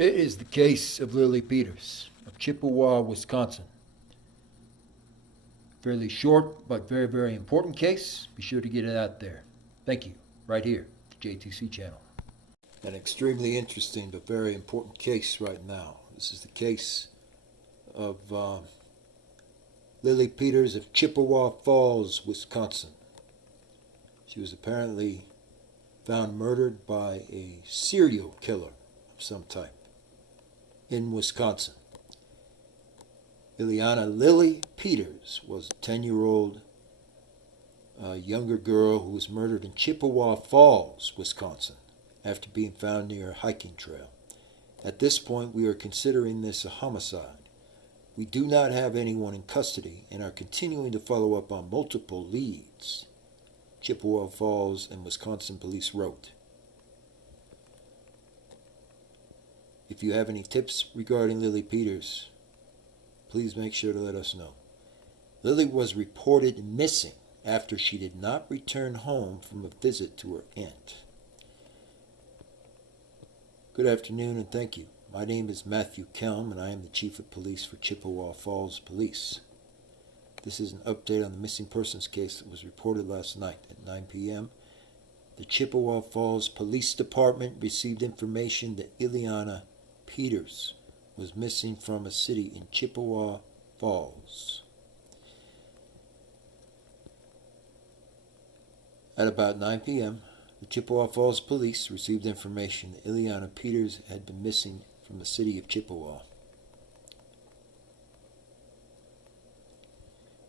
It is the case of Lily Peters of Chippewa, Wisconsin. Fairly short, but very, very important case. Be sure to get it out there. Thank you. Right here, the JTC channel. An extremely interesting but very important case right now. This is the case of Lily Peters of Chippewa Falls, Wisconsin. She was apparently found murdered by a serial killer of some type in Wisconsin. Ileana Lily Peters was a 10-year-old younger girl who was murdered in Chippewa Falls, Wisconsin, after being found near a hiking trail. At this point, we are considering this a homicide. We do not have anyone in custody and are continuing to follow up on multiple leads, Chippewa Falls and Wisconsin police wrote. If you have any tips regarding Lily Peters, please make sure to let us know. Lily was reported missing after she did not return home from a visit to her aunt. Good afternoon and thank you. My name is Matthew Kelm and I am the Chief of Police for Chippewa Falls Police. This is an update on the missing persons case that was reported last night at 9 p.m. The Chippewa Falls Police Department received information that Ileana Peters was missing from a city in Chippewa Falls. At about 9 p.m., the Chippewa Falls Police received information that Ileana Peters had been missing from the city of Chippewa.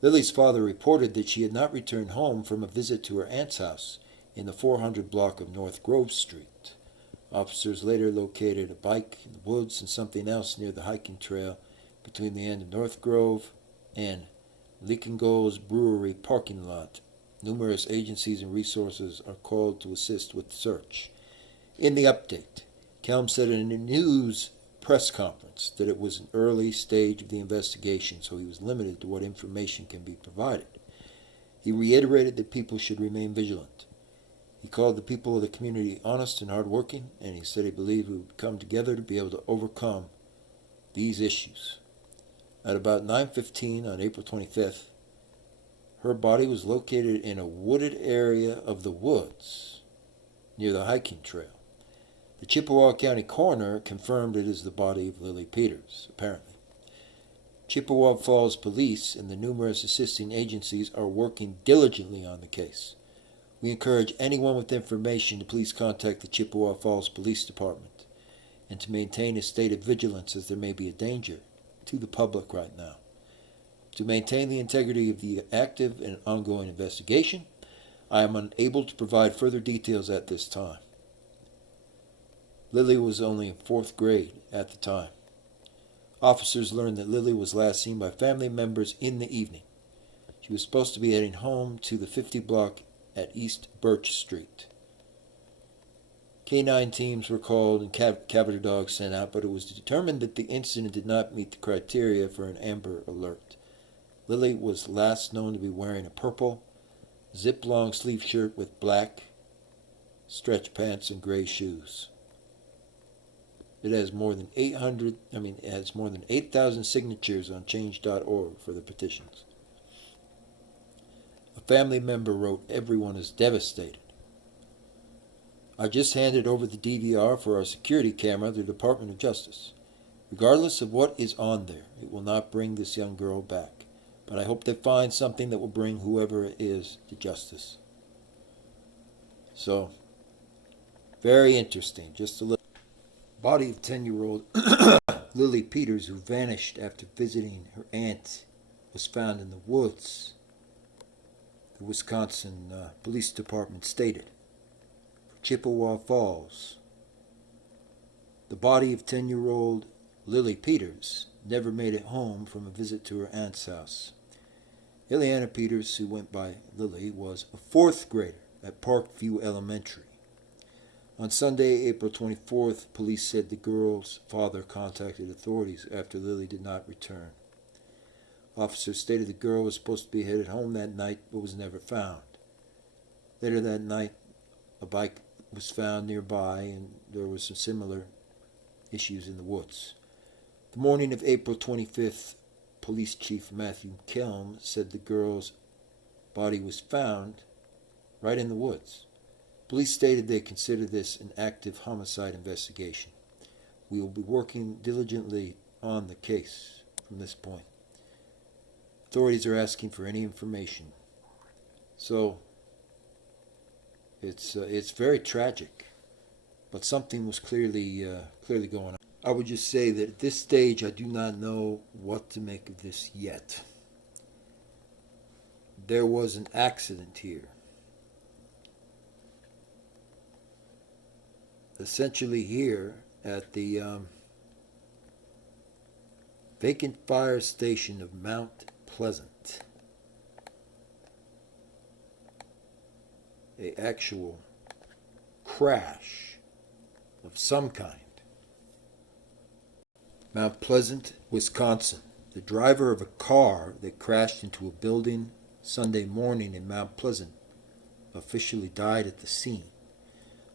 Lily's father reported that she had not returned home from a visit to her aunt's house in the 400 block of North Grove Street. Officers later located a bike in the woods and something else near the hiking trail between the end of North Grove and Leakengo's Brewery parking lot. Numerous agencies and resources are called to assist with the search. In the update, Kelm said in a news press conference that it was an early stage of the investigation, so he was limited to what information can be provided. He reiterated that people should remain vigilant. He called the people of the community honest and hardworking, and he said he believed we would come together to be able to overcome these issues. At about 9:15 on April 25th, her body was located in a wooded area of the woods near the hiking trail. The Chippewa County coroner confirmed it is the body of Lily Peters, apparently. Chippewa Falls Police and the numerous assisting agencies are working diligently on the case. We encourage anyone with information to please contact the Chippewa Falls Police Department and to maintain a state of vigilance as there may be a danger to the public right now. To maintain the integrity of the active and ongoing investigation, I am unable to provide further details at this time. Lily was only in 4th grade at the time. Officers learned that Lily was last seen by family members in the evening. She was supposed to be heading home to the 50 block at East Birch Street. K-9 teams were called and cavity dogs sent out, but it was determined that the incident did not meet the criteria for an Amber Alert. Lily was last known to be wearing a purple zip long sleeve shirt with black stretch pants and gray shoes. It has more than 8,000 signatures on change.org for the petitions. A family member wrote, "Everyone is devastated. I just handed over the DVR for our security camera to the Department of Justice. Regardless of what is on there, it will not bring this young girl back. But I hope they find something that will bring whoever it is to justice." So, very interesting. Just a little. Body of 10-year-old Lily Peters, who vanished after visiting her aunt, was found in the woods, the Wisconsin Police Department stated. For Chippewa Falls, the body of 10-year-old Lily Peters never made it home from a visit to her aunt's house. Ileana Peters, who went by Lily, was a 4th grader at Parkview Elementary. On Sunday, April 24th, police said the girl's father contacted authorities after Lily did not return. Officers stated the girl was supposed to be headed home that night but was never found. Later that night, a bike was found nearby and there was some similar issues in the woods. The morning of April 25th, Police Chief Matthew Kelm said the girl's body was found right in the woods. Police stated they consider this an active homicide investigation. We will be working diligently on the case from this point. Authorities are asking for any information. So it's very tragic, but something was clearly going on. I would just say that at this stage, I do not know what to make of this yet. There was an accident here. Essentially here at the vacant fire station of Mount Pleasant. An actual crash of some kind. Mount Pleasant, Wisconsin. The driver of a car that crashed into a building Sunday morning in Mount Pleasant officially died at the scene.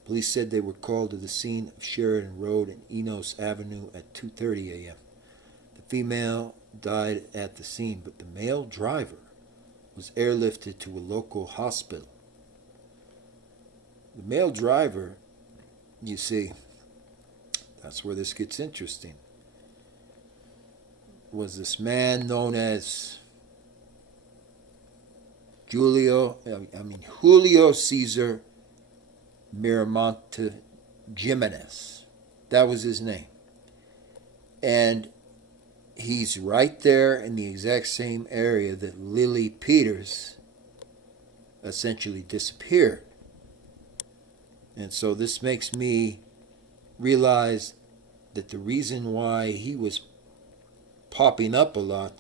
Police said they were called to the scene of Sheridan Road and Enos Avenue at 2:30 a.m. The female died at the scene, but the male driver was airlifted to a local hospital. The male driver, you see, that's where this gets interesting, was this man known as Julio Cesar Miramonte Jimenez. That was his name. And he's right there in the exact same area that Lily Peters essentially disappeared. And so this makes me realize that the reason why he was popping up a lot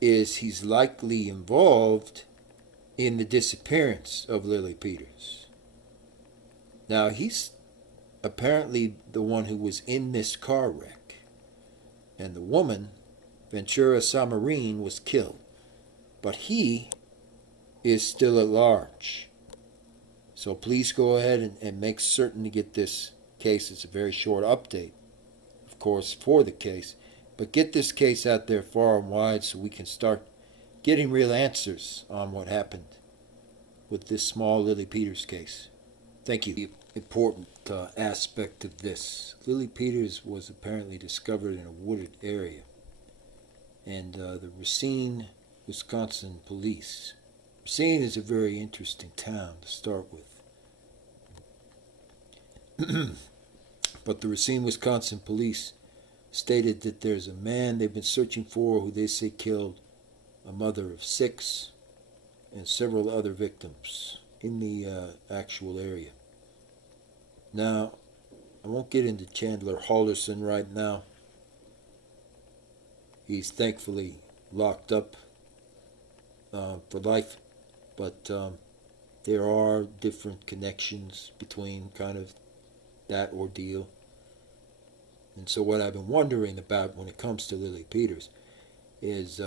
is he's likely involved in the disappearance of Lily Peters. Now, he's apparently the one who was in this car wreck. And the woman, Ventura Samarin, was killed. But he is still at large. So please go ahead and make certain to get this case. It's a very short update, of course, for the case. But get this case out there far and wide so we can start getting real answers on what happened with this small Lily Peters case. Thank you. The important aspect of this. Lily Peters was apparently discovered in a wooded area. And the Racine, Wisconsin police. Racine is a very interesting town to start with. But the Racine, Wisconsin police stated that there's a man they've been searching for who they say killed a mother of 6 and several other victims in the actual area. Now, I won't get into Chandler Halderson right now. He's thankfully locked up for life, but there are different connections between kind of that ordeal. And so what I've been wondering about when it comes to Lily Peters is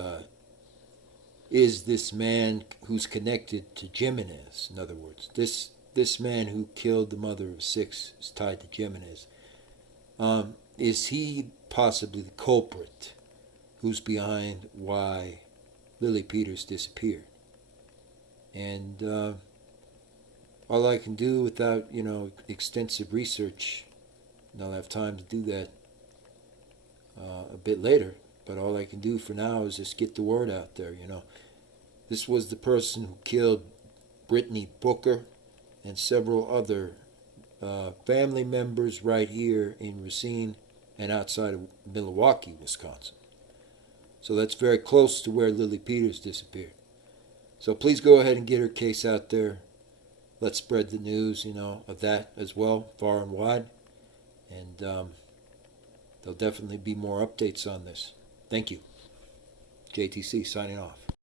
this man who's connected to Jimenez? In other words, this man who killed the mother of 6 is tied to Jimenez. Is he possibly the culprit who's behind why Lily Peters disappeared? And all I can do without, extensive research, and I'll have time to do that a bit later, but all I can do for now is just get the word out there, This was the person who killed Brittany Booker and several other family members right here in Racine and outside of Milwaukee, Wisconsin. So that's very close to where Lily Peters disappeared. So please go ahead and get her case out there. Let's spread the news, of that as well, far and wide. And there'll definitely be more updates on this. Thank you. JTC signing off.